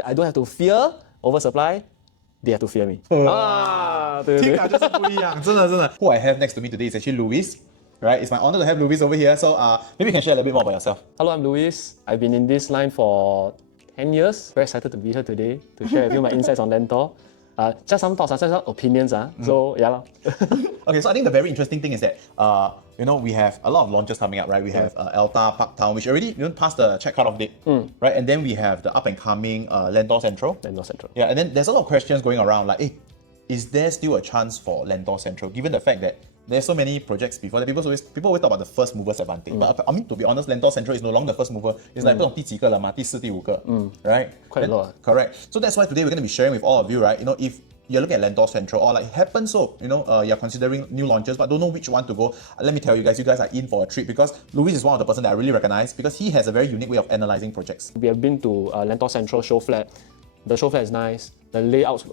I don't have to fear oversupply, they have to fear me. 听感就是不一样，真的真的。Who I have next to me today is actually Louis. Right, it's my honor to have Louis over here. So maybe you can share a little bit more about yourself. Hello, I'm Luis. I've been in this line for 10 years. Very excited to be here today to share with you my insights on Lentor. Just some thoughts, just some opinions. So, yeah. Okay, so I think the very interesting thing is that we have a lot of launches coming up, right? We have Alta, Parktown, which already passed the check cut-off date, right? And then we have the up and coming Lentor Central. Lentor Central. Yeah, and then there's a lot of questions going around like, hey, is there still a chance for Lentor Central, given the fact that there's so many projects before that people always talk about the first mover's advantage. But I mean, to be honest, Lentor Central is no longer the first mover. It's like 第几个了嘛，第四、第五个, right? Quite a lot. Correct. So that's why today we're going to be sharing with all of you, right? If you're looking at Lentor Central or like happens so, you're considering new launches but don't know which one to go, let me tell you guys are in for a treat because Louis is one of the person that I really recognize because he has a very unique way of analyzing projects. We have been to Lentor Central show flat. The show flat is nice. The layouts,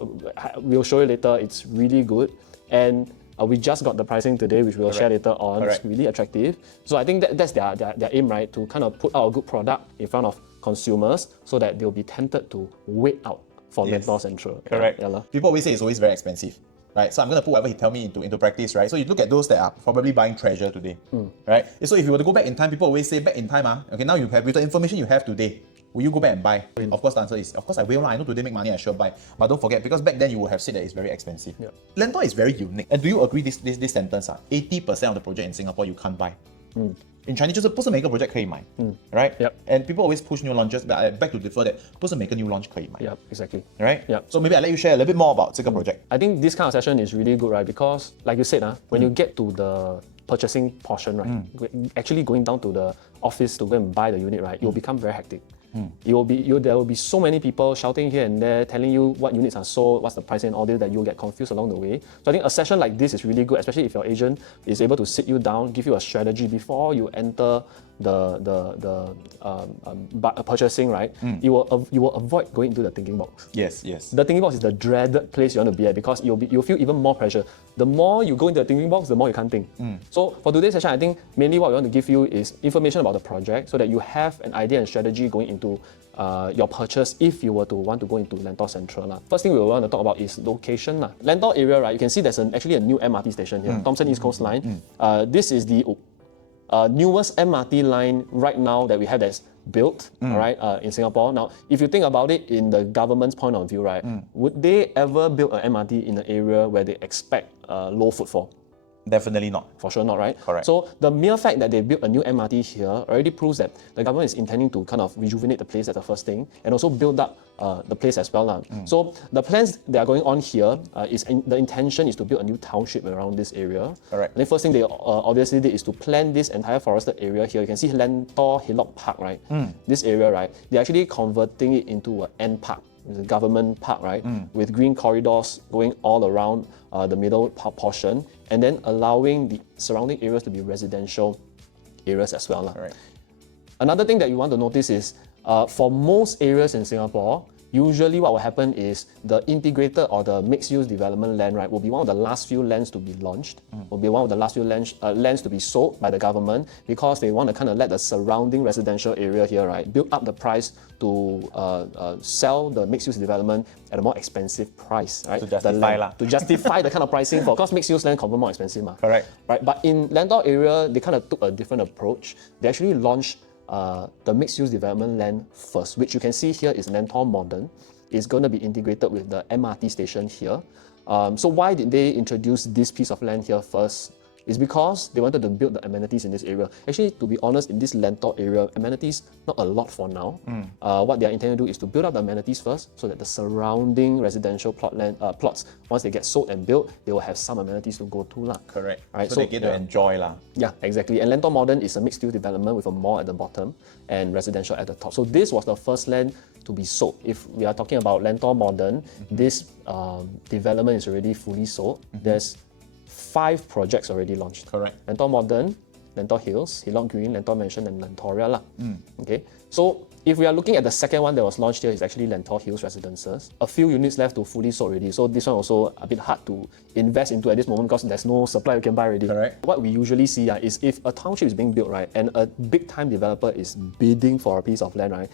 we'll show you later, it's really good. And we just got the pricing today, which we'll share later on. Correct. It's really attractive. So I think that's their aim, right? To kind of put out a good product in front of consumers so that they'll be tempted to wait out for Lentor Central. Correct. Yeah. People always say it's always very expensive, right? So I'm going to put whatever he tell me into practice, right? So you look at those that are probably buying treasure today, right? So if you were to go back in time, people always say back in time, okay, now you have, with the information you have today, will you go back and buy? Of course, the answer is, of course I will. I know today make money, I should buy. But don't forget, because back then you would have said that it's very expensive. Yeah. Lentor is very unique. And do you agree this sentence? 80% of the project in Singapore you can't buy. In Chinese 就是不是每个 project 可以买, right? Yep. And people always push new launches, but I beg to differ that 不是每个 new launch 可以买. Yeah, exactly. Right? Yep. So maybe I let you share a little bit more about 这个 project. I think this kind of session is really good, right? Because like you said, when you get to the purchasing portion, right, actually going down to the office to go and buy the unit, right, it will become very hectic. There will be so many people shouting here and there, telling you what units are sold, what's the pricing and all this, that you'll get confused along the way. So I think a session like this is really good, especially if your agent is able to sit you down, give you a strategy before you enter the purchasing, right? You will avoid going into the thinking box. Yes. The thinking box is the dreaded place you want to be at because you'll feel even more pressure. The more you go into the thinking box, the more you can't think. So for today's session, I think mainly what we want to give you is information about the project so that you have an idea and strategy going into your purchase if you were to want to go into Lentor Central. First thing we want to talk about is location. Lentor area, right? You can see there's actually a new MRT station here, Thomson East Coast Line. This is the newest MRT line right now that we have that's built, right, in Singapore. Now, if you think about it in the government's point of view, right, would they ever build an MRT in an area where they expect low footfall? Definitely not. For sure not, right? Correct. So the mere fact that they built a new MRT here already proves that the government is intending to kind of rejuvenate the place as the first thing and also build up the place as well. So the plans that are going on here the intention is to build a new township around this area. Correct. And the first thing they obviously did is to plan this entire forested area here. You can see Lentor Hillock Park, right? This area, right? They're actually converting it into an end park. It's a government park, right? With green corridors going all around the middle portion and then allowing the surrounding areas to be residential areas as well. Right. Another thing that you want to notice is for most areas in Singapore, usually what will happen is the integrated or the mixed-use development land, right, will be one of the last few lands to be launched, will be one of the last few lands to be sold by the government because they want to kind of let the surrounding residential area here, right, build up the price to sell the mixed-use development at a more expensive price, right? To justify to justify the kind of pricing for, because mixed-use land confirm more expensive. Correct. Right, but in Lentor area, they kind of took a different approach. They actually launched the mixed-use development land first, which you can see here is Lentor Modern. It's going to be integrated with the MRT station here. So why did they introduce this piece of land here first? It's because they wanted to build the amenities in this area. Actually, to be honest, in this Lentor area, amenities, not a lot for now. What they are intending to do is to build up the amenities first so that the surrounding residential plots, once they get sold and built, they will have some amenities to go to. Correct. Right? So they get to enjoy. Yeah, exactly. And Lentor Modern is a mixed-use development with a mall at the bottom and residential at the top. So this was the first land to be sold. If we are talking about Lentor Modern, this development is already fully sold. There's 5 projects already launched. Correct. Lentor Modern, Lentor Hills, Hillock Green, Lentor Mansion, and Lentoria. Okay. So if we are looking at the second one that was launched here, is actually Lentor Hills Residences. A few units left to fully sold already. So this one also a bit hard to invest into at this moment because there's no supply you can buy already. Correct. What we usually see is if a township is being built, right, and a big time developer is bidding for a piece of land, right,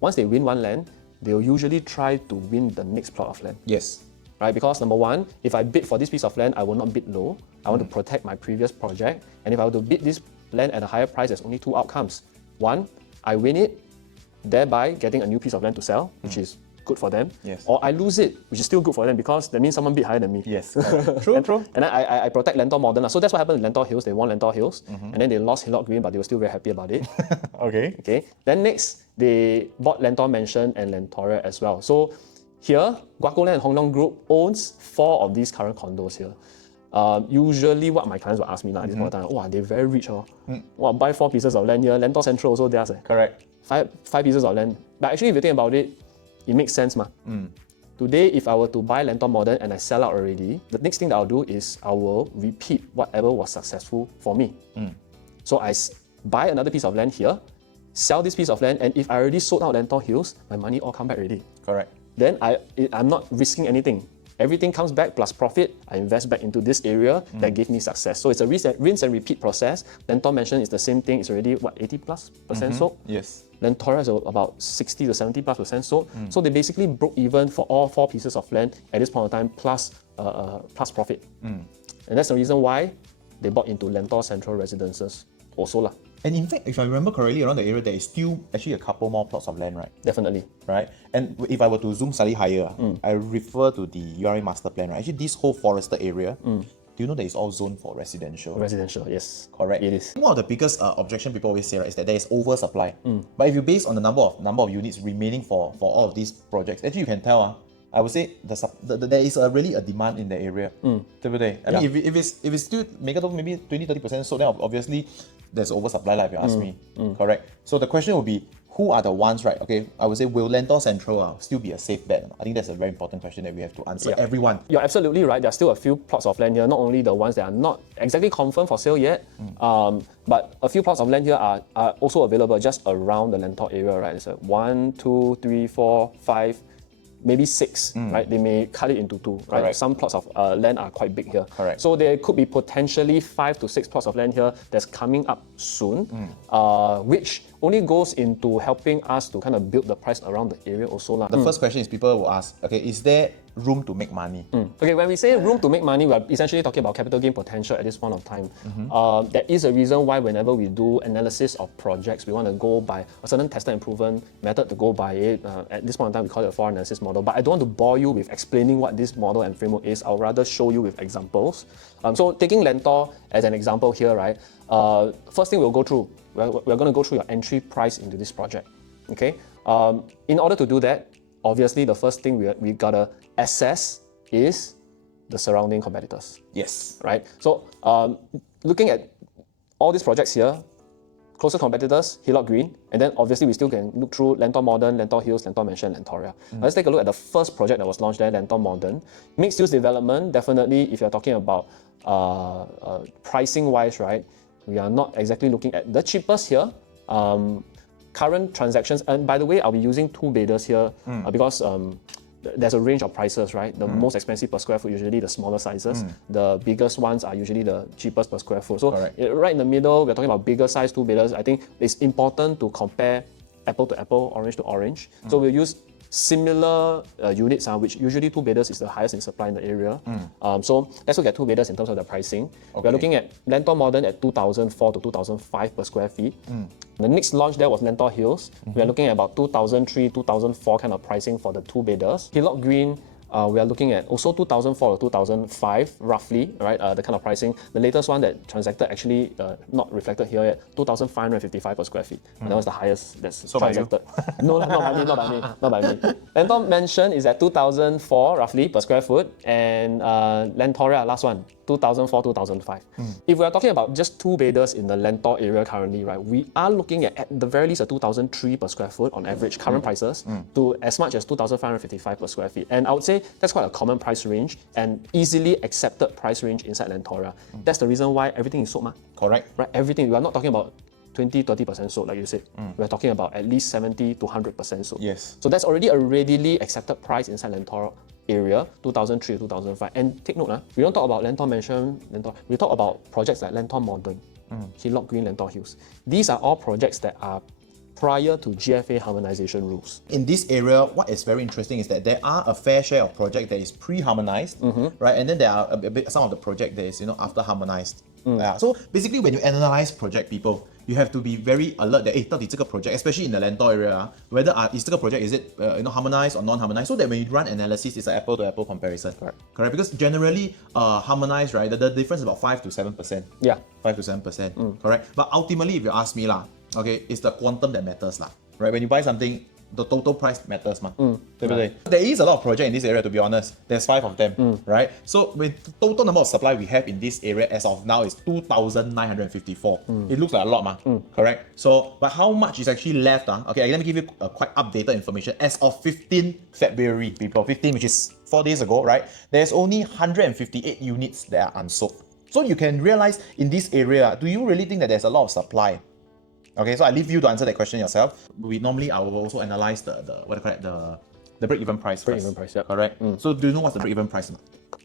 once they win one land, they'll usually try to win the next plot of land. Yes. Right? Because number one, if I bid for this piece of land, I will not bid low. I want to protect my previous project. And if I were to bid this land at a higher price, there's only two outcomes. One, I win it, thereby getting a new piece of land to sell, which is good for them. Yes. Or I lose it, which is still good for them because that means someone bid higher than me. Yes. True, true. And then I protect Lentor Modern. So that's what happened in Lentor Hills. They won Lentor Hills. And then they lost Hillock Green, but they were still very happy about it. Okay. Then next, they bought Lentor Mansion and Lentoria as well. So here, Guaco Land and Hong Leong Group owns 4 of these current condos here. Usually what my clients will ask me at this point in time, oh, they're very rich. Buy 4 pieces of land here. Lentor Central also theirs. Correct. 5 pieces of land. But actually, if you think about it, it makes sense. Today, if I were to buy Lentor Modern and I sell out already, the next thing that I'll do is I will repeat whatever was successful for me. So I buy another piece of land here, sell this piece of land, and if I already sold out Lentor Hills, my money all come back already. Correct. Then I'm not risking anything. Everything comes back plus profit. I invest back into this area that gave me success. So it's a rinse and repeat process. Lentor Mansion is the same thing. It's already 80+% sold. Yes. Lentoria is about 60 to 70+% sold. So they basically broke even for all 4 pieces of land at this point of time plus profit. And that's the reason why they bought into Lentor Central Residences also lah. And in fact, if I remember correctly, around the area, there is still actually a couple more plots of land, right? Definitely. Right? And if I were to zoom slightly higher, I refer to the URA master plan, right? Actually, this whole forested area, do you know that it's all zoned for residential? Residential, yes. Correct. It is. One of the biggest objection people always say, right, is that there is oversupply. But if you base on the number of units remaining for all of these projects, actually you can tell, I would say there is really a demand in the area. I mean, if it's still maybe 20-30% sold, then obviously there's oversupply, if you ask me. Correct. So the question would be, who are the ones, right? Okay, I would say, will Lentor Central still be a safe bet? I think that's a very important question that we have to answer. Everyone. You're absolutely right. There are still a few plots of land here, not only the ones that are not exactly confirmed for sale yet, but a few plots of land here are also available just around the Lentor area, right? It's 1, 2, 3, 4, 5, maybe 6, right? They may cut it into 2, right? Correct. Some plots of land are quite big here. Correct. So there could be potentially 5 to 6 plots of land here that's coming up soon, which only goes into helping us to kind of build the price around the area also lah. The first question is people will ask, okay, is there room to make money? Okay, when we say room to make money, we're essentially talking about capital gain potential at this point of time. There is a reason why whenever we do analysis of projects, we want to go by a certain tested and proven method to go by it. At this point in time, we call it a forward analysis model. But I don't want to bore you with explaining what this model and framework is. I'll rather show you with examples. So taking Lentor as an example here, right? First thing we'll go through, we're going to go through your entry price into this project. Okay. In order to do that, obviously the first thing we gotta assess is the surrounding competitors. Yes. Right. So looking at all these projects here, closest competitors, Hillock Green, and then obviously we still can look through Lentor Modern, Lentor Hills, Lentor Mansion, Lentoria. Let's take a look at the first project that was launched there, Lentor Modern. Mixed use development, definitely if you're talking about pricing wise, right, we are not exactly looking at the cheapest here. Current transactions, and by the way, I'll be using 2 bidders here because there's a range of prices, right? The most expensive per square foot, usually the smaller sizes. The biggest ones are usually the cheapest per square foot. So right in the middle, we're talking about bigger size 2 bidders. I think it's important to compare apple to apple, orange to orange. So we'll use similar units, which usually 2 bidders is the highest in supply in the area. So let's look at 2 bidders in terms of the pricing. We're looking at Lentor Modern at 2004 to 2005 per square feet. The next launch there was Lentor Hills. We're looking at about 2003, 2004 kind of pricing for the 2 bidders. Hillock Green, we are looking at also 2004 to 2005 roughly, right? The kind of pricing. The latest one that transacted actually not reflected here yet, 2,555 per square feet. And that was the highest that's transacted. No, not by me. Lentor Mansion is at 2004 roughly per square foot, and Lentoria, last one, 2004, 2005. If we are talking about just 2 bidders in the Lentor area currently, right, we are looking at the very least a 2003 per square foot on average current prices to as much as 2,555 per square feet. And I would say that's quite a common price range and easily accepted price range inside Lentoria. That's the reason why everything is sold, ma. Correct. Right, everything. We are not talking about 20-30% sold, like you said. We're talking about at least 70 to 100% sold. Yes. So that's already a readily accepted price inside Lentor area, 2003 to 2005. And take note, we don't talk about Lentor Mansion, we talk about projects like Lentor Modern, Hillock Green, Lentor Hills. These are all projects that are prior to GFA harmonization rules. In this area, what is very interesting is that there are a fair share of project that is pre-harmonized, right? And then there are some of the project that is after harmonized. Yeah. So basically, when you analyze project, people, you have to be very alert that 到底这个 project, especially in the Lentor area, whether is 这个 project is it harmonized or non-harmonized, so that when you run analysis, it's an apple-to-apple comparison. Correct. Because generally, harmonized, right, the difference is about 5 to 7%. Yeah. 5 to 7%. Correct. But ultimately, if you ask me, okay, it's the quantum that matters, right? When you buy something, the total price matters, right. There is a lot of project in this area, to be honest. There's 5 of them, right? So with the total number of supply we have in this area as of now is 2,954. It looks like a lot, correct? So, but how much is actually left? Okay, let me give you a quite updated information. As of 15 February, people, 15, which is 4 days ago, right? There's only 158 units that are unsold. So you can realize in this area, do you really think that there's a lot of supply? Okay, so I leave you to answer that question yourself. I will also analyze the break-even price. Break-even price, yeah. Correct. So do you know what's the break-even price?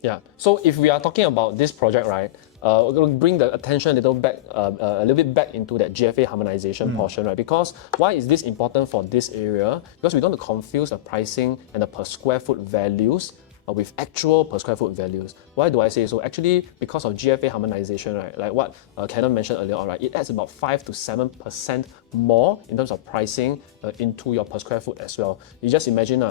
Yeah. So if we are talking about this project, right, we're going to bring the attention a little bit back into that GFA harmonization portion, right? Because why is this important for this area? Because we don't want to confuse the pricing and the per square foot values with actual per square foot values. Why do I say so? Actually, because of GFA harmonization, right, like what Kenan mentioned earlier on, right, it adds about 5 to 7% more in terms of pricing into your per square foot as well. You just imagine,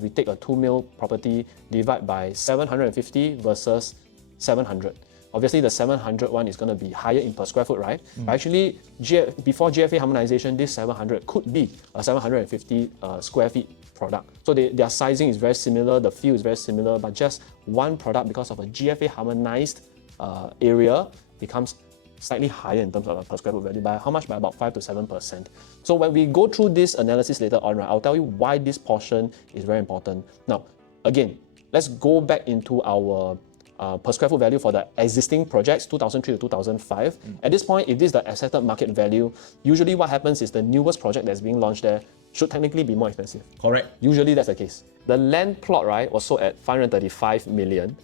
we take a 2 mil property, divide by 750 versus 700. Obviously, the 700 one is going to be higher in per square foot, right? But actually, before GFA harmonization, this 700 could be a 750 square feet product. So their sizing is very similar, the feel is very similar, but just one product, because of a GFA harmonized area, becomes slightly higher in terms of the per square foot value. By how much? By about 5 to 7%. So when we go through this analysis later on, right, I'll tell you why this portion is very important. Now, again, let's go back into our per square foot value for the existing projects, 2003 to 2005. At this point, if this is the accepted market value, usually what happens is the newest project that's being launched there should technically be more expensive. Correct. Usually that's the case. The land plot, right, was sold at 535 million.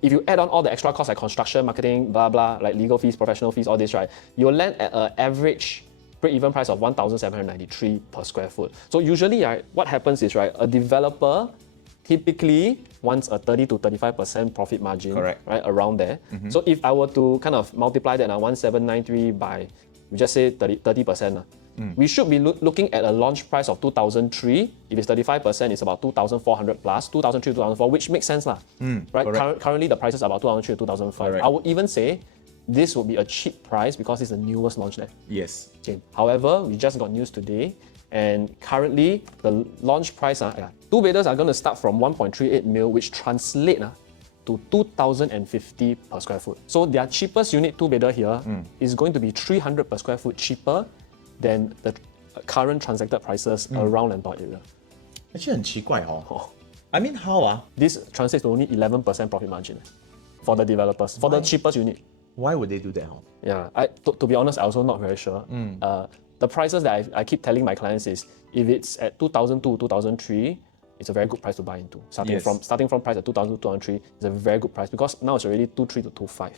If you add on all the extra costs like construction, marketing, blah, blah, like legal fees, professional fees, all this, right, you'll land at an average break-even price of 1,793 per square foot. So usually, right, what happens is, right, a developer typically wants a 30 to 35% profit margin, correct, right, around there. So if I were to kind of multiply that 1,793 by, we just say 30%, we should be looking at a launch price of 2003. If it's 35%, it's about 2,400 plus, 2003 to 2004, which makes sense, right? Currently, the prices are about 2003 to 2005. Correct. I would even say this would be a cheap price because it's the newest launch there. Yes. Okay. However, we just got news today, and currently the launch price, two bedders are going to start from 1.38 mil, which translate to 2,050 per square foot. So their cheapest unit two bedder here is going to be 300 per square foot cheaper than the current transacted prices around Lentor area. Actually, 很奇怪I mean, how? This translates to only 11% profit margin for the developers, for the cheapest unit. Why would they do that? Yeah, to be honest, I'm also not very sure. The prices that I keep telling my clients is, if it's at 2002, 2003, it's a very good price to buy into. Starting from price at 2002, 2003 is a very good price, because now it's already 2.3 to 2.5.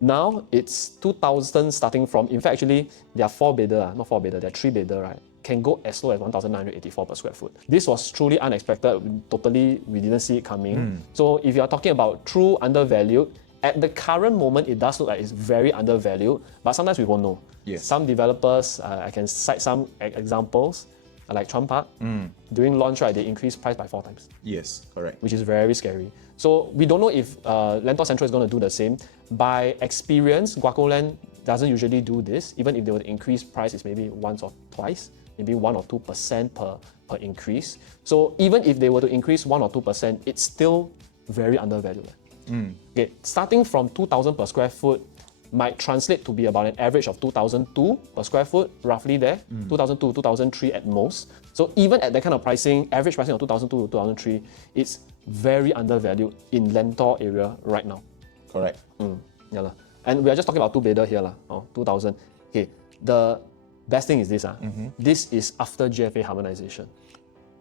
Now it's 2,000 starting from. In fact, actually, there are 4 bedder, not 4 bedder, there are 3 bedder, right? Can go as low as 1,984 per square foot. This was truly unexpected. Totally, we didn't see it coming. So if you are talking about true undervalued, at the current moment, it does look like it's very undervalued, but sometimes we won't know. Yes. Some developers, I can cite some examples, like Trump Park, during launch, right, they increased price by 4 times. Yes, correct. Which is very scary. So we don't know if Lentor Central is going to do the same. By experience, Guacoland doesn't usually do this. Even if they would increase price, it's maybe once or twice, maybe 1 or 2% per increase. So even if they were to increase 1 or 2%, it's still very undervalued. Okay, starting from 2,000 per square foot might translate to be about an average of 2,002 per square foot, roughly there, 2,002, 2,003 at most. So even at that kind of pricing, average pricing of 2,002 to 2,003, it's very undervalued in Lentor area right now. Correct. Yeah, and we are just talking about 2 bedder here, 2,000. Okay, the best thing is this, this is after GFA harmonization.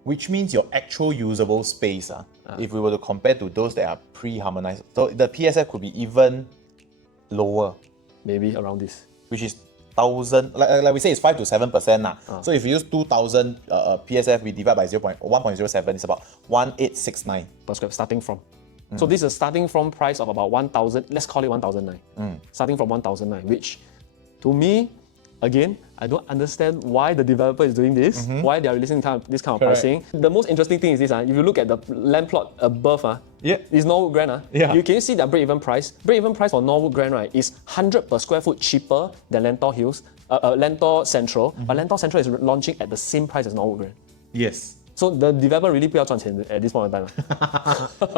Which means your actual usable space, if we were to compare to those that are pre-harmonized, so the PSF could be even lower. Maybe around this. Which is 1,000, like we say, it's 5 to 7% now. So if you use 2,000 PSF, we divide by 1.07, it's about 1,869 per square, starting from. So this is a starting from price of about 1,000, let's call it 1,009. Starting from 1,009, which to me, again, I don't understand why the developer is doing this, why they are releasing this kind of pricing. The most interesting thing is this, if you look at the land plot above, is Norwood Grand. You can see their break-even price. Break-even price for Norwood Grand, right, is 100 per square foot cheaper than Lentor Hills, Lentor Central, but Lentor Central is launching at the same price as Norwood Grand. Yes. So the developer really 不要赚钱 at this point in time.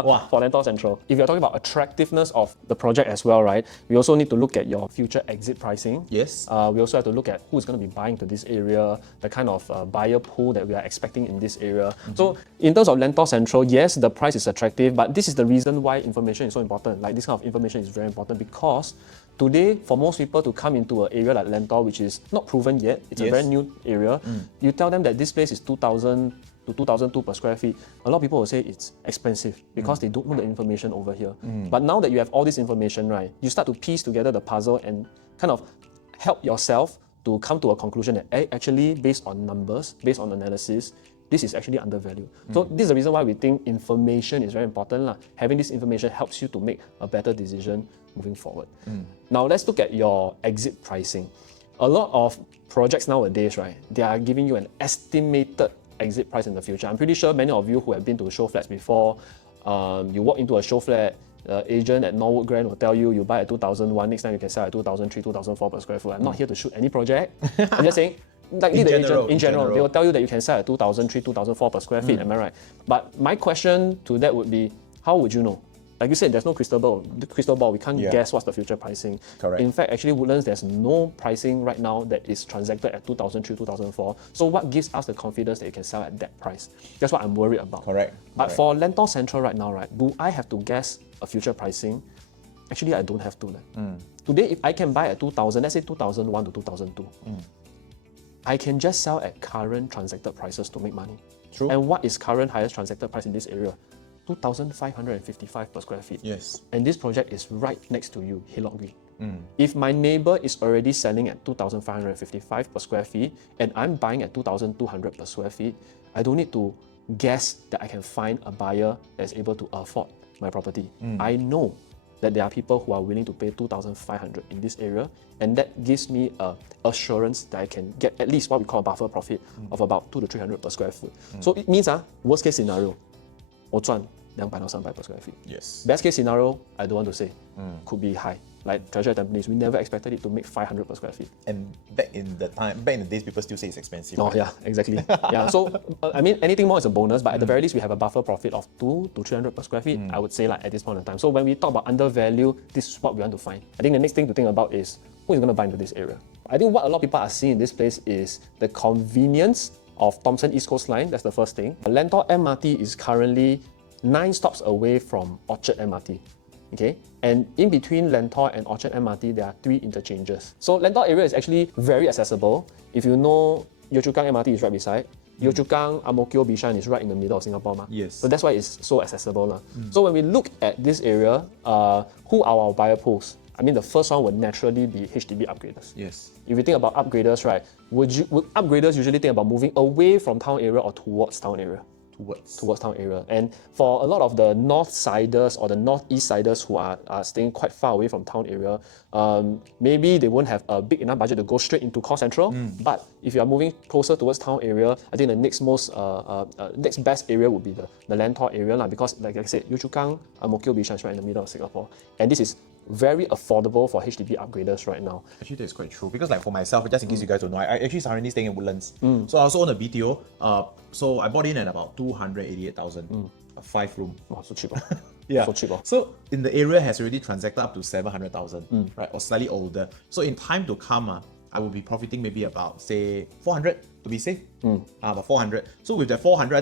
Wow. For Lentor Central. If you're talking about attractiveness of the project as well, right, we also need to look at your future exit pricing. Yes. We also have to look at who's going to be buying to this area, the kind of buyer pool that we are expecting in this area. So in terms of Lentor Central, yes, the price is attractive, but this is the reason why information is so important. Like this kind of information is very important because today, for most people to come into an area like Lentor, which is not proven yet, it's a very new area, you tell them that this place is 2,000 to 2,002 per square feet, a lot of people will say it's expensive because they don't know the information over here. But now that you have all this information, right, you start to piece together the puzzle and kind of help yourself to come to a conclusion that actually, based on numbers, based on analysis, this is actually undervalued. So this is the reason why we think information is very important. Having this information helps you to make a better decision moving forward. Now let's look at your exit pricing. A lot of projects nowadays, right, they are giving you an estimated exit price in the future. I'm pretty sure many of you who have been to show flats before, you walk into a show flat, the agent at Norwood Grand will tell you, you buy at 2,001, next time you can sell at 2,003, 2,004 per square foot. I'm not here to shoot any project. I'm just saying, like the agent, in general, they will tell you that you can sell at 2,003, 2,004 per square feet, am I right? But my question to that would be, how would you know? Like you said, there's no crystal ball. We can't guess what's the future pricing. Correct. In fact, actually, Woodlands, there's no pricing right now that is transacted at 2003, 2004. So what gives us the confidence that you can sell at that price? That's what I'm worried about. Correct. But for Lentor Central right now, right, do I have to guess a future pricing? Actually, I don't have to. Today, if I can buy at 2,000, let's say 2001 to 2002, I can just sell at current transacted prices to make money. True. And what is current highest transacted price in this area? 2,555 per square feet. Yes. And this project is right next to you, Hillock Green. If my neighbor is already selling at 2,555 per square feet and I'm buying at 2,200 per square feet, I don't need to guess that I can find a buyer that's able to afford my property. I know that there are people who are willing to pay 2,500 in this area, and that gives me a assurance that I can get at least what we call a buffer profit of about 200 to 300 per square foot. So it means, worst case scenario, 我赚200到300 per square feet. Yes. Best case scenario, I don't want to say, could be high. Like Treasure Tampines, we never expected it to make 500 per square feet. And back in the days, people still say it's expensive. Oh, right? yeah, exactly. Yeah, so I mean, anything more is a bonus, but at the very least, we have a buffer profit of 200 to 300 per square feet, I would say, like at this point in time. So when we talk about undervalue, this is what we want to find. I think the next thing to think about is who is going to buy into this area. I think what a lot of people are seeing in this place is the convenience of Thomson East Coast Line. That's the first thing. Lentor MRT is currently 9 stops away from Orchard MRT. Okay, and in between Lentor and Orchard MRT, there are 3 interchanges. So Lentor area is actually very accessible. If you know Yio Chu Kang MRT is right beside, Yio Chu Kang, Ang Mo Kio, Bishan is right in the middle of Singapore. Yes. So that's why it's so accessible. So when we look at this area, who are our buyer pools? I mean, the first one would naturally be HDB upgraders. Yes. If you think about upgraders, right, would upgraders usually think about moving away from town area or towards town area? Towards town area. And for a lot of the north siders or the northeast siders who are staying quite far away from town area, maybe they won't have a big enough budget to go straight into core central. But if you are moving closer towards town area, I think the next best area would be the Lentor area, because like I said, Yio Chu Kang, Ang Mo Kio, Bishan is right in the middle of Singapore. And this is very affordable for HDB upgraders right now. Actually, that's quite true, because like for myself, just in case you guys don't know, I actually currently staying in Woodlands. So I also own a BTO. So I bought in at about 288,000, a 5-room. Wow, so cheap. Yeah. So cheap. So in the area has already transacted up to 700,000, right, or slightly older. So in time to come, I will be profiting maybe about, say, 400 to be safe. About 400. So with that 400, I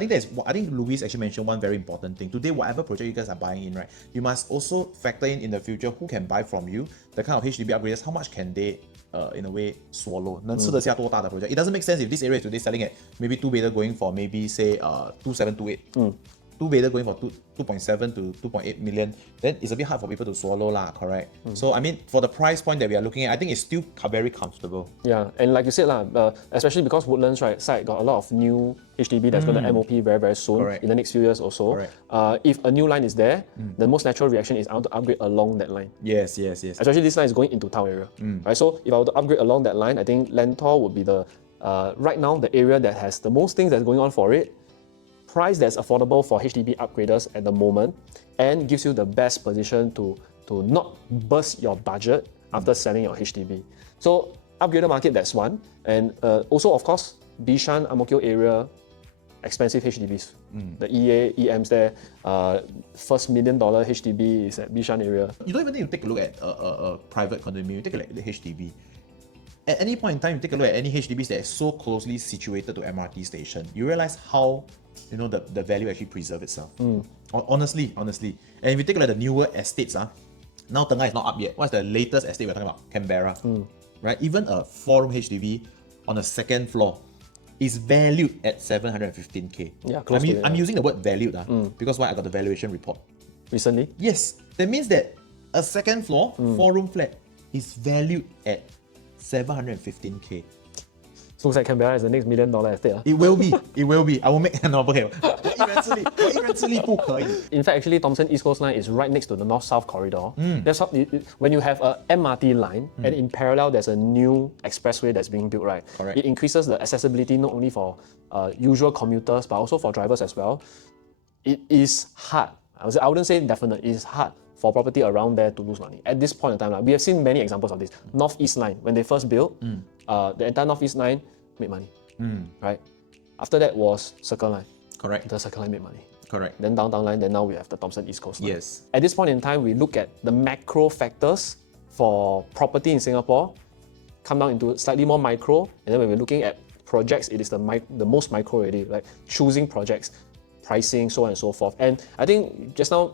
think Louis actually mentioned one very important thing. Today, whatever project you guys are buying in, right, you must also factor in the future who can buy from you, the kind of HDB upgraders, how much can they in a way swallow. 能吃得下多大的 project. It doesn't make sense if this area is today selling at maybe 2-bedder going for maybe say 2728. two-bedder going for 2.7 to 2.8 million, then it's a bit hard for people to swallow lah, correct? So I mean, for the price point that we are looking at, I think it's still very comfortable. Yeah, and like you said, especially because Woodlands side got a lot of new HDB that's going to MOP very, very soon, Correct. in the next few years or so. If a new line is there, the most natural reaction is I want to upgrade along that line. Yes. Especially this line is going into town area. Right? So if I were to upgrade along that line, I think Lentor would be the, right now, the area that has the most things that's going on for it, price that's affordable for HDB upgraders at the moment, and gives you the best position to not burst your budget after selling your HDB. So upgrader market, that's one. And also, of course, Bishan, Ang Mo Kio area, expensive HDBs. The EA, EMs there, first $1 million HDB is at Bishan area. You don't even need to take a look at a private condominium, you take a look at the HDB. At any point in time, you take a look at any HDBs that is so closely situated to MRT station, you realize how the value actually preserve itself. Honestly. And if you take a look at the newer estates, now Tengah is not up yet. What's the latest estate we're talking about? Canberra. Right? Even a 4-room HDB on a second floor is valued at 715K. Yeah, I'm using the word valued because why? I got the valuation report. Recently? Yes. That means that a second floor, 4-room flat is valued at 715K. So looks like Canberra is the next $1 million estate. It will be. I will make no, okay. Eventually, 不可以. In fact, actually, Thomson East Coast Line is right next to the North-South corridor. That's how, when you have a MRT line, and in parallel, there's a new expressway that's being built, right? Correct. It increases the accessibility not only for usual commuters, but also for drivers as well. It is hard. I wouldn't say definite. It is hard for property around there to lose money. At this point in time, we have seen many examples of this. North-East Line, when they first built, the entire North-East Line made money, right? After that was Circle Line. Correct. The Circle Line made money. Correct. Then Downtown Line, then now we have the Thomson East Coast Line. Yes. At this point in time, we look at the macro factors for property in Singapore, come down into slightly more micro, and then when we're looking at projects, it is the most micro already, like choosing projects, pricing, so on and so forth. And I think just now,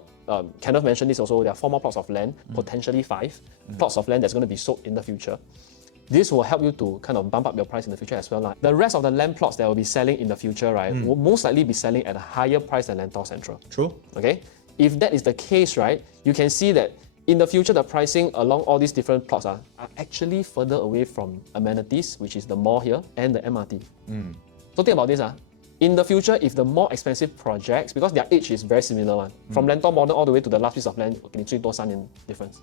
Kenneth mentioned this also, there are 4 more plots of land, potentially 5 plots of land that's going to be sold in the future. This will help you to kind of bump up your price in the future as well. The rest of the land plots that will be selling in the future, right, will most likely be selling at a higher price than Lentor Central. True. Okay? If that is the case, right, you can see that in the future, the pricing along all these different plots are actually further away from amenities, which is the mall here, and the MRT. So think about this. In the future, if the more expensive projects, because their age is very similar, from Lentor Modern all the way to the last piece of land, 最多3年 difference.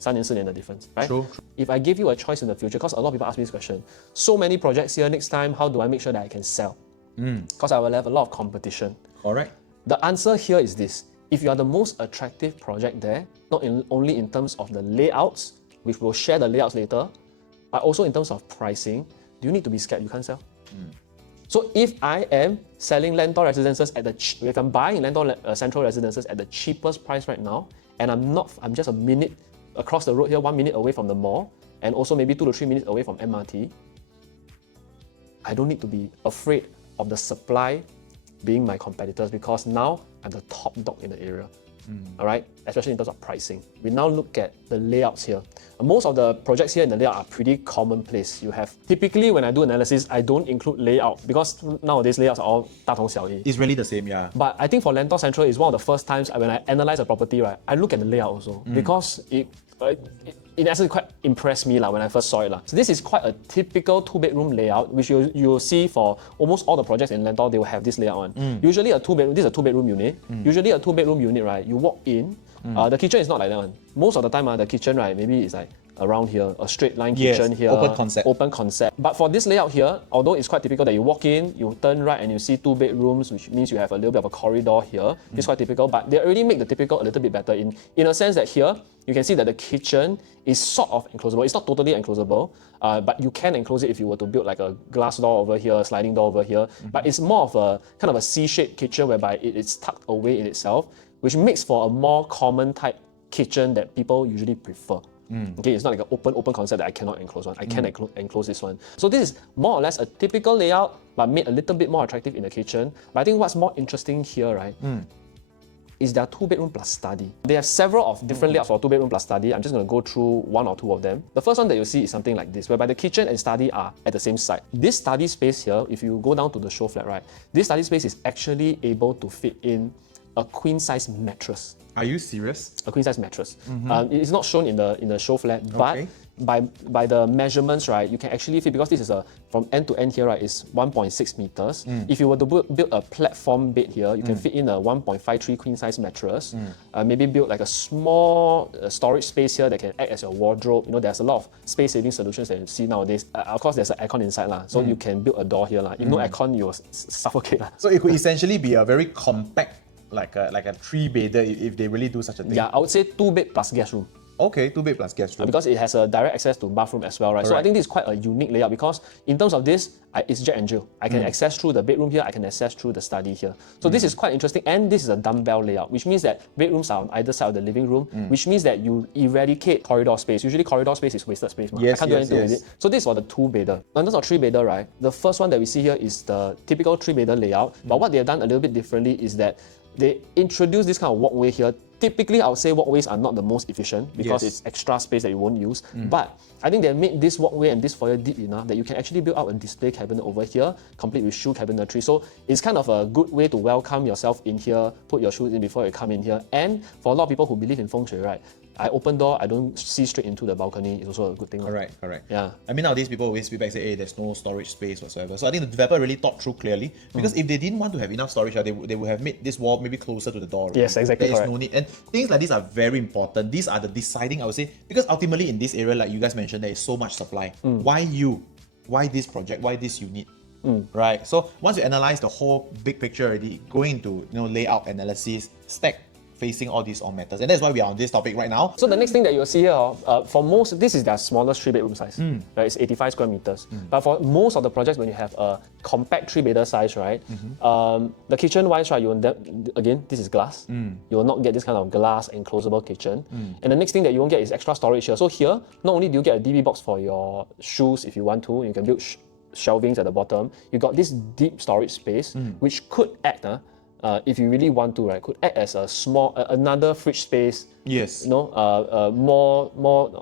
3年4年 the difference, right? True. If I give you a choice in the future, because a lot of people ask me this question, so many projects here, next time, how do I make sure that I can sell? Because I will have a lot of competition. Alright. The answer here is this. If you are the most attractive project there, not only in terms of the layouts, which we'll share the layouts later, but also in terms of pricing, do you need to be scared you can't sell? So if I am selling Lentor Residences if I'm buying Lentor Central Residences at the cheapest price right now, and I'm just a minute across the road here, 1 minute away from the mall, and also maybe 2 to 3 minutes away from MRT, I don't need to be afraid of the supply being my competitors because now I'm the top dog in the area. All right, especially in terms of pricing. We now look at the layouts here. Most of the projects here in the layout are pretty commonplace. You have, typically when I do analysis, I don't include layout because nowadays layouts are all 大同小异. It's really the same, yeah. But I think for Lentor Central, it's one of the first times when I analyze a property, right, I look at the layout also because it actually quite impressed me when I first saw it. So this is quite a typical 2-bedroom layout, which you'll see for almost all the projects in Lentor, they will have this layout one. Usually this is a 2-bedroom unit. Usually a 2-bedroom unit, right, you walk in, the kitchen is not like that one. Most of the time, the kitchen, right, maybe it's like around here, a straight line kitchen here. Open concept. But for this layout here, although it's quite typical that you walk in, you turn right and you see 2 bedrooms, which means you have a little bit of a corridor here. It's quite typical, but they already make the typical a little bit better in a sense that here, you can see that the kitchen is sort of enclosable. It's not totally enclosable, but you can enclose it if you were to build like a glass door over here, sliding door over here. But it's more of a kind of a C-shaped kitchen whereby it is tucked away in itself, which makes for a more common type kitchen that people usually prefer. Okay, it's not like an open concept that I cannot enclose one. I can enclose this one. So this is more or less a typical layout, but made a little bit more attractive in the kitchen. But I think what's more interesting here, right? is their 2-bedroom plus study. They have several of different layouts for 2-bedroom plus study. I'm just going to go through 1 or 2 of them. The first one that you'll see is something like this, whereby the kitchen and study are at the same side. This study space here, if you go down to the show flat, right, this study space is actually able to fit in a queen-size mattress. Are you serious? A queen-size mattress. It's not shown in the show flat, but by the measurements, right, you can actually fit, because this is from end to end here, right, is 1.6 meters. If you were to build a platform bed here, you can fit in a 1.53 queen-size mattress. Maybe build like a small storage space here that can act as your wardrobe. You know, there's a lot of space-saving solutions that you see nowadays. Of course, there's an aircon inside, so you can build a door here. If no aircon, you will suffocate. So it could essentially be a very compact, like a 3-bedder if they really do such a thing. Yeah, I would say 2-bed plus guest room. Okay, 2-bed plus guest room. Because it has a direct access to bathroom as well, right? So I think this is quite a unique layout, because in terms of this, it's Jack and Jill. I can access through the bedroom here, I can access through the study here. So this is quite interesting, and this is a dumbbell layout, which means that bedrooms are on either side of the living room, which means that you eradicate corridor space. Usually corridor space is wasted space. I can't do anything with it. So this is for the 2-bedder. In terms of 3-bedder, right, the first one that we see here is the typical 3-bedder layout, but what they have done a little bit differently is that they introduce this kind of walkway here. Typically, I would say walkways are not the most efficient because it's extra space that you won't use. But I think they made this walkway and this foyer deep enough that you can actually build out a display cabinet over here, complete with shoe cabinetry. So it's kind of a good way to welcome yourself in here, put your shoes in before you come in here. And for a lot of people who believe in feng shui, right, I open door, I don't see straight into the balcony. It's also a good thing. Correct. Yeah. I mean, nowadays people always feedback say, hey, there's no storage space whatsoever. So I think the developer really thought through clearly, because if they didn't want to have enough storage, they would have made this wall maybe closer to the door. Right? Yes, exactly. There is no need. And things like this are very important. These are the deciding, I would say, because ultimately in this area, like you guys mentioned, there is so much supply. Why you? Why this project? Why this unit? Right. So once you analyze the whole big picture already, going into layout analysis, stack facing all these all matters, and that's why we are on this topic right now. So the next thing that you'll see here, for most, this is their smallest 3-bedroom size, right? It's 85 square meters. But for most of the projects, when you have a compact 3-bedder size, right, the kitchen-wise, right, again, this is glass. You will not get this kind of glass enclosable kitchen. And the next thing that you won't get is extra storage here. So here, not only do you get a DB box for your shoes if you want to, you can build shelvings at the bottom. You got this deep storage space, which could act, if you really want to, right, could act as a small, another fridge space. Yes. More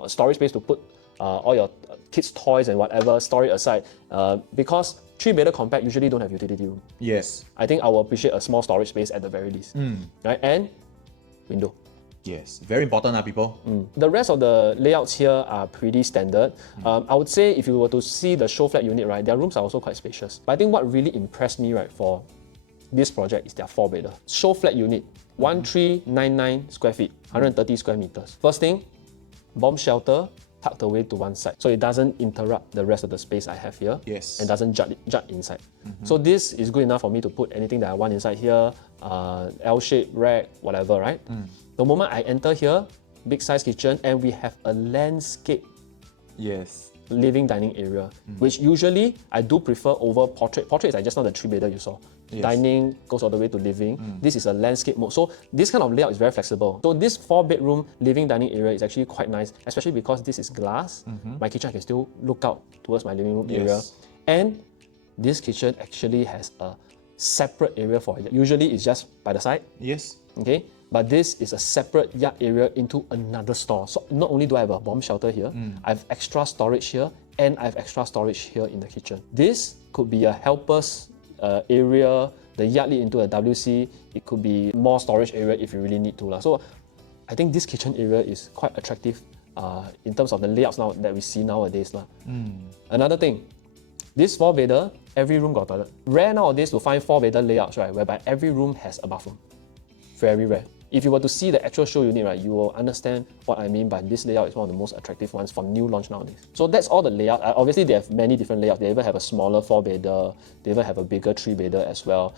storage space to put all your kids' toys and whatever, store it aside. Because 3-bedder compact usually don't have utility room. Yes. I think I will appreciate a small storage space at the very least. Right, and window. Yes, very important, people. The rest of the layouts here are pretty standard. I would say if you were to see the show flat unit, right, their rooms are also quite spacious. But I think what really impressed me, right, for this project is their 4-bedder. Show flat unit, 1399 square feet, 130 square meters. First thing, bomb shelter tucked away to one side, so it doesn't interrupt the rest of the space I have here. Yes. And doesn't jut inside. So this is good enough for me to put anything that I want inside here, L-shaped rack, whatever, right? The moment I enter here, big size kitchen, and we have a landscape living dining area, which usually I do prefer over portrait. Portrait is like just now the 3-bedder you saw. Dining goes all the way to living. This is a landscape mode. So this kind of layout is very flexible. So this 4-bedroom living dining area is actually quite nice, especially because this is glass. My kitchen, I can still look out towards my living room area. And this kitchen actually has a separate area for it. Usually it's just by the side. Yes. Okay. But this is a separate yard area into another store. So not only do I have a bomb shelter here, I have extra storage here, and I have extra storage here in the kitchen. This could be a helper's area, the yard lead into a WC. It could be more storage area if you really need to. So I think this kitchen area is quite attractive in terms of the layouts now that we see nowadays. Another thing, this 4-bedder, every room got toilet. Rare nowadays to find 4-bedder layouts, right, whereby every room has a bathroom. Very rare. If you were to see the actual show unit, right, you will understand what I mean by this layout is one of the most attractive ones for new launch nowadays. So that's all the layout. Obviously, they have many different layouts. They even have a smaller 4-bedder. They even have a bigger 3-bedder as well.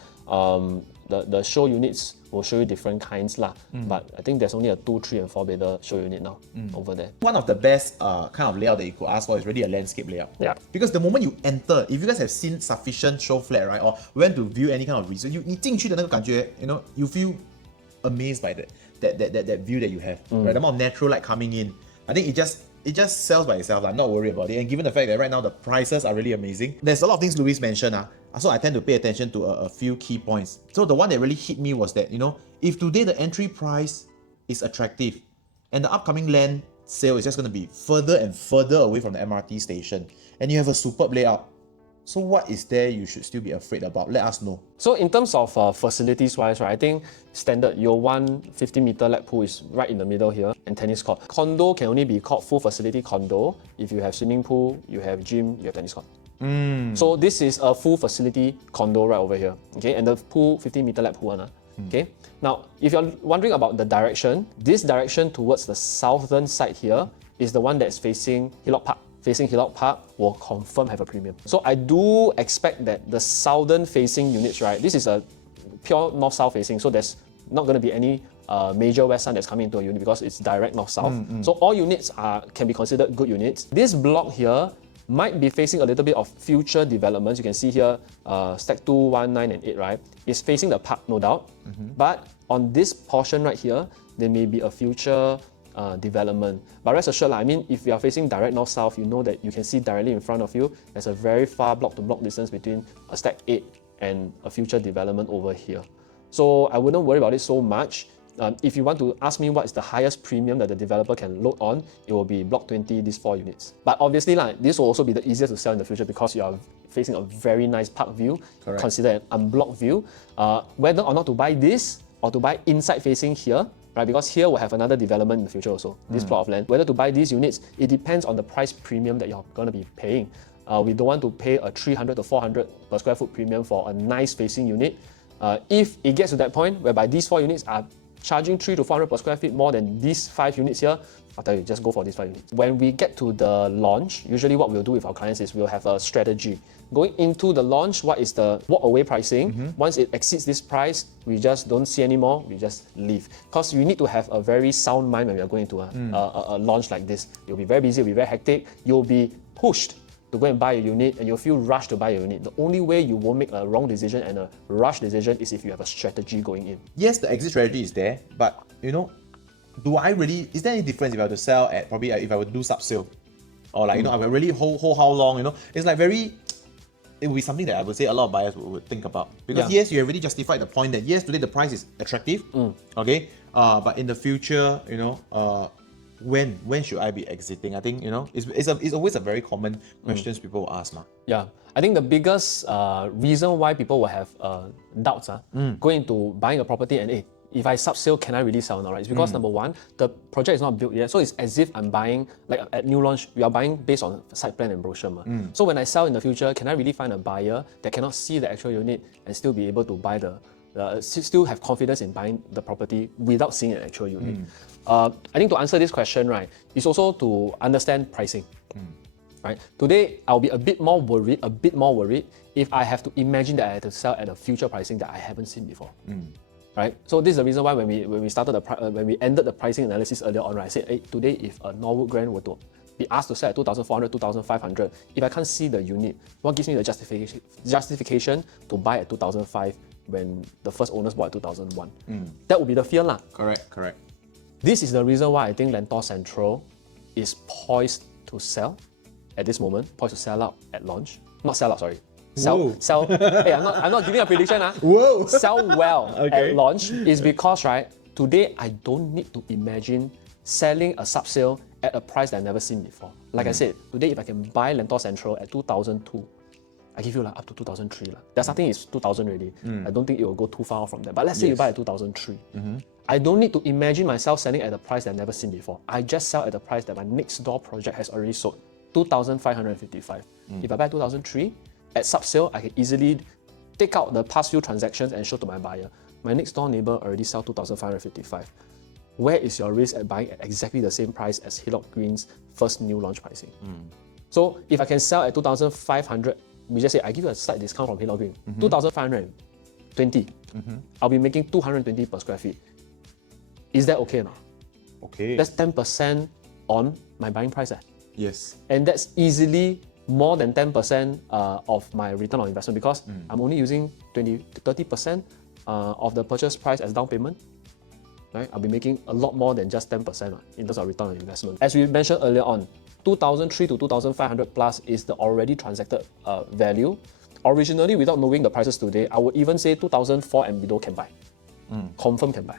The show units will show you different kinds lah. But I think there's only a 2, 3, and 4-bedder show unit now over there. One of the best kind of layout that you could ask for is really a landscape layout. Yeah. Because the moment you enter, if you guys have seen sufficient show flat, right, or went to view any kind of resort, you 进去的那个感觉, you feel amazed by that view that you have, right? The amount of natural light coming in. I think it just sells by itself. I'm not worried about it. And given the fact that right now the prices are really amazing, there's a lot of things Luis mentioned. So I tend to pay attention to a few key points. So the one that really hit me was that, if today the entry price is attractive and the upcoming land sale is just going to be further and further away from the MRT station, and you have a superb layout, so what is there you should still be afraid about? Let us know. So in terms of facilities-wise, right, I think standard, your 150-meter lap pool is right in the middle here, and tennis court. Condo can only be called full facility condo if you have swimming pool, you have gym, you have tennis court. So this is a full facility condo right over here, okay? And the pool, 50-meter lap pool, okay? Now, if you're wondering about the direction, this direction towards the southern side here is the one that's facing Hillock Park. Facing Hillock Park will confirm have a premium. So I do expect that the southern facing units, right, this is a pure north-south facing, so there's not going to be any major west sun that's coming into a unit because it's direct north-south. So all units can be considered good units. This block here might be facing a little bit of future developments. You can see here, stack 2, 1, 9, and 8, right? It's facing the park, no doubt. But on this portion right here, there may be a future development. But rest assured, I mean, if you are facing direct north-south, you know that you can see directly in front of you, there's a very far block-to-block distance between a stack 8 and a future development over here. So I wouldn't worry about it so much. If you want to ask me what is the highest premium that the developer can load on, it will be block 20, these 4 units. But obviously, this will also be the easiest to sell in the future because you are facing a very nice park view, consider an unblocked view. Whether or not to buy this or to buy inside facing here, right? Because here we'll have another development in the future also, this plot of land. Whether to buy these units, it depends on the price premium that you're going to be paying. We don't want to pay a 300 to 400 per square foot premium for a nice facing unit. If it gets to that point whereby these 4 units are charging 300 to 400 per square feet more than these 5 units here, I'll tell you, just go for these 5 units. When we get to the launch, usually what we'll do with our clients is we'll have a strategy. Going into the launch, what is the walk away pricing? Once it exceeds this price, we just don't see anymore, we just leave. Because you need to have a very sound mind when we are going to a launch like this. You'll be very busy, you'll be very hectic, you'll be pushed to go and buy a unit and you'll feel rushed to buy a unit. The only way you won't make a wrong decision and a rush decision is if you have a strategy going in. Yes, the exit strategy is there, but is there any difference if I were to sell at probably if I would do sub-sale? Or I will really hold how long, It's like it would be something that I would say a lot of buyers would think about. Because yes, you already justified the point that yes, today the price is attractive, okay? But in the future, when should I be exiting? I think, it's always a very common questions people will ask. Yeah, I think the biggest reason why people will have doubts going into buying a property and if I sub-sale, can I really sell now, right? It's because number one, the project is not built yet. So it's as if I'm buying, like at new launch, we are buying based on site plan and brochure. So when I sell in the future, can I really find a buyer that cannot see the actual unit and still be able to buy still have confidence in buying the property without seeing an actual unit? I think to answer this question, right, is also to understand pricing. Right? Today, I'll be a bit more worried if I have to imagine that I have to sell at a future pricing that I haven't seen before. Right? So this is the reason why when we ended the pricing analysis earlier on, right, I said, hey, today if a Norwood Grand were to be asked to sell at 2,400, 2,500, if I can't see the unit, what gives me the justification to buy at 2,005 when the first owners bought at 2001? That would be the fear. Correct. This is the reason why I think Lentor Central is poised to sell at this moment, poised to sell out at launch. Not sell out, sorry. Sell. Hey, I'm not giving a prediction. Whoa. Sell well at launch is because, right, today I don't need to imagine selling a sub-sale at a price that I've never seen before. Like I said, today if I can buy Lentor Central at 2002, I give you up to 2003. There's nothing is 2000 already. I don't think it will go too far from there. But let's say you buy at 2003. I don't need to imagine myself selling at a price that I've never seen before. I just sell at the price that my next door project has already sold, 2,555. If I buy 2003, at sub-sale, I can easily take out the past few transactions and show to my buyer. My next door neighbor already sell 2,555. Where is your risk at buying at exactly the same price as Hillock Green's first new launch pricing? So if I can sell at 2,500, we just say I give you a slight discount from Hillock Green, 2,520. I'll be making 220 per square feet. Is that okay now? Okay. That's 10% on my buying price. Yes. And that's easily more than 10% of my return on investment because I'm only using 20 to 30% of the purchase price as down payment. Right? I'll be making a lot more than just 10% in terms of return on investment. As we mentioned earlier on, 2,003 to 2,500 plus is the already transacted value. originally, without knowing the prices today, I would even say 2004 and below can buy. Confirm can buy.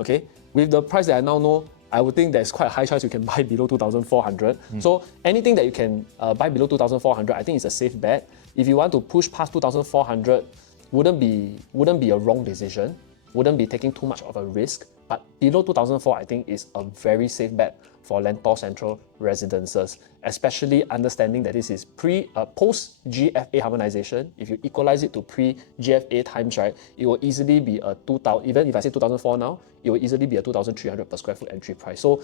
Okay? With the price that I now know, I would think there's quite a high chance you can buy below 2,400. So anything that you can buy below 2,400, I think is a safe bet. If you want to push past 2,400, wouldn't be a wrong decision. Wouldn't be taking too much of a risk. But below 2004, I think is a very safe bet for Lentor Central Residences, especially understanding that this is post GFA harmonization. If you equalize it to pre-GFA times, right, it will easily be a 2,000. Even if I say 2004 now, it will easily be a 2,300 per square foot entry price. So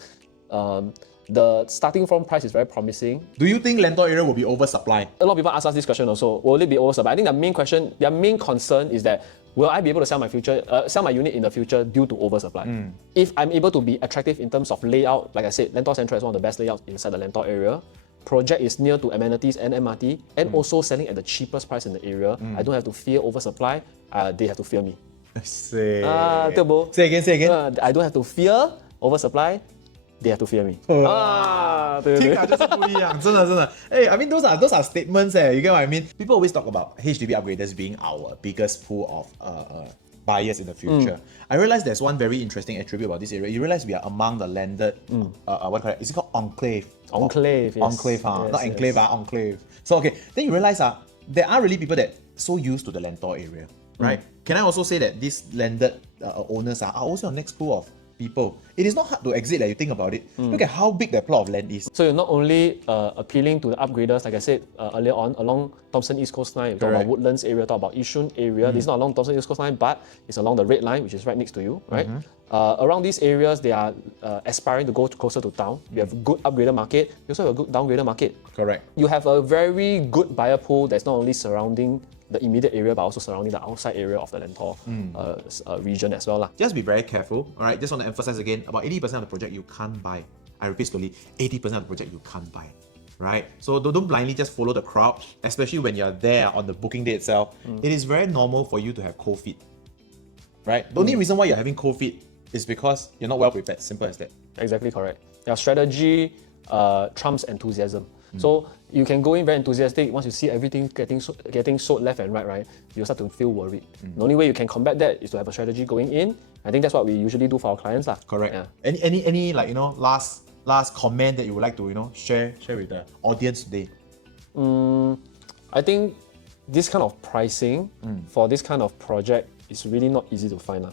the starting from price is very promising. Do you think Lentor area will be oversupply? A lot of people ask us this question also. Will it be oversupply? I think their main concern is that will I be able to sell my unit in the future due to oversupply? If I'm able to be attractive in terms of layout, like I said, Lentor Central is one of the best layouts inside the Lentor area. Project is near to amenities and MRT, and also selling at the cheapest price in the area. I don't have to fear oversupply. They have to fear me. Say again. I don't have to fear oversupply. They have to fear me. 听了就是不一样，真的。Hey, I mean those are statements. You get what I mean? People always talk about HDB upgraders being our biggest pool of buyers in the future. I realize there's one very interesting attribute about this area. You realize we are among the landed, is it called enclave? Enclave, yes. Enclave, not enclave, enclave. So okay, then you realize there are really people that so used to the Lentor area, right? Can I also say that these landed owners are also your next pool of people? It is not hard to exit, you think about it. Look at how big that plot of land is. So you're not only appealing to the upgraders, like I said earlier on, along Thomson East Coast Line, you talk about Woodlands area, talk about Yishun area. This is not along Thomson East Coast Line, but it's along the red line, which is right next to you, right? Around these areas, they are aspiring to go closer to town. You have a good upgrader market. You also have a good downgrader market. Correct. You have a very good buyer pool that's not only surrounding the immediate area, but also surrounding the outside area of the Lentor region as well. Just be very careful, all right? Just want to emphasize again, about 80% of the project you can't buy. I repeat slowly, 80% of the project you can't buy, right? So don't blindly just follow the crowd, especially when you're there on the booking day itself. It is very normal for you to have cold feet, right? The only reason why you're having cold feet is because you're not well prepared, simple as that. Exactly correct. Your strategy trumps enthusiasm. So you can go in very enthusiastic. Once you see everything getting sold left and right, you start to feel worried. The only way you can combat that is to have a strategy going in. I think that's what we usually do for our clients. Correct. Yeah. Any last comment that you would like to share with the audience today? I think this kind of pricing for this kind of project is really not easy to find.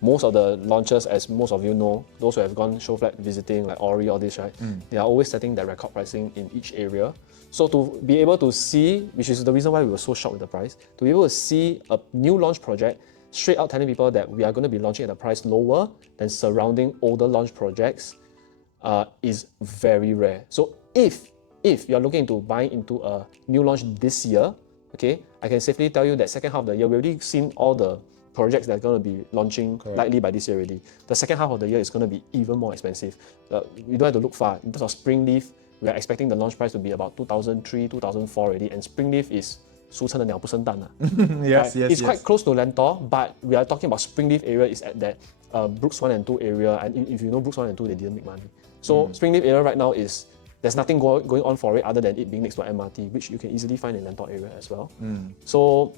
Most of the launches, as most of you know, those who have gone show flat visiting like Ori, all this, right? They are always setting their record pricing in each area. So to be able to see, which is the reason why we were so shocked with the price, to be able to see a new launch project straight out telling people that we are going to be launching at a price lower than surrounding older launch projects is very rare. So if you're looking into buying into a new launch this year, okay, I can safely tell you that second half of the year, we've already seen all the projects that are going to be launching likely by this year already. The second half of the year is going to be even more expensive. We don't have to look far. In terms of Springleaf, we are expecting the launch price to be about 2003, 2004 already, and Springleaf is 俗称的鸟不生蛋. Yes. It's quite close to Lentor, but we are talking about Springleaf area is at that Brooks 1 and 2 area, and if you know Brooks 1 and 2, they didn't make money. So Springleaf area right now there's nothing going on for it other than it being next to MRT, which you can easily find in Lentor area as well. So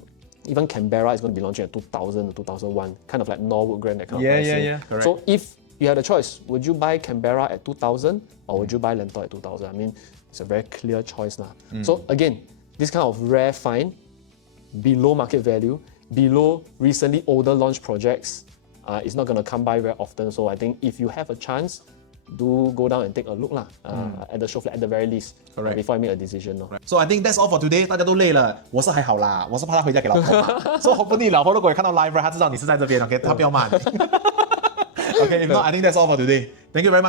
even Canberra is going to be launching at 2000 to 2001, kind of like Norwood Grand, that kind of pricing. Yeah, correct. So if you had a choice, would you buy Canberra at 2000 or would you buy Lentor at 2000? I mean, it's a very clear choice now. So again, this kind of rare find, below market value, below recently older launch projects, is not going to come by very often. So I think if you have a chance, do go down and take a look at the show flat at the very least. Correct. Before I make a decision. So I think that's all for today. 大家都累了，我是还好啦，我是怕他回家给老婆嘛。So hopefully 老婆如果有看到 live， 他知道你是在这边 ，OK， 他不要骂你。Okay, if not, I think that's all for today. Thank you very much.